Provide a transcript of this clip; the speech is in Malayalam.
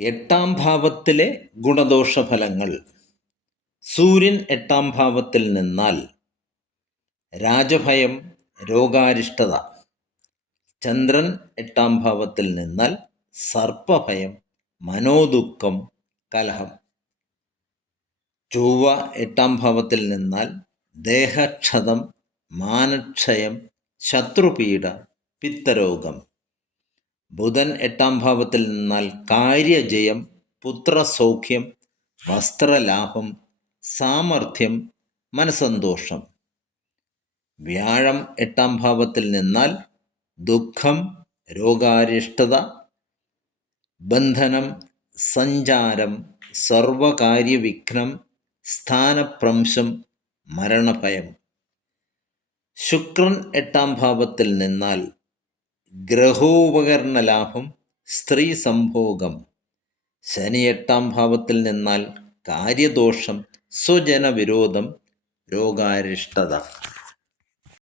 എട്ടാം ഭാവത്തിലെ ഗുണദോഷ ഫലങ്ങൾ സൂര്യൻ എട്ടാം ഭാവത്തിൽ നിന്നാൽ രാജഭയം രോഗാരിഷ്ടത. ചന്ദ്രൻ എട്ടാം ഭാവത്തിൽ നിന്നാൽ സർപ്പഭയം മനോദുഃഖം കലഹം. ചൊവ്വ എട്ടാം ഭാവത്തിൽ നിന്നാൽ ദേഹക്ഷതം മാനക്ഷയം ശത്രുപീഡ പിത്തരോഗം. ബുധൻ എട്ടാം ഭാവത്തിൽ നിന്നാൽ കാര്യജയം പുത്രസൗഖ്യം വസ്ത്രലാഭം സാമർഥ്യം മനസന്തോഷം വ്യാഴം എട്ടാം ഭാവത്തിൽ നിന്നാൽ ദുഃഖം രോഗാരിഷ്ടത ബന്ധനം സഞ്ചാരം സർവകാര്യവിഘ്നം സ്ഥാനപ്രംശം മരണഭയം. ശുക്രൻ എട്ടാം ഭാവത്തിൽ നിന്നാൽ ഗ്രഹോപകരണ ലാഭം സ്ത്രീ സംഭോഗം. ശനി എട്ടാം ഭാവത്തിൽ നിന്നാൽ കാര്യദോഷം സ്വജനവിരോധം രോഗാരിഷ്ടത.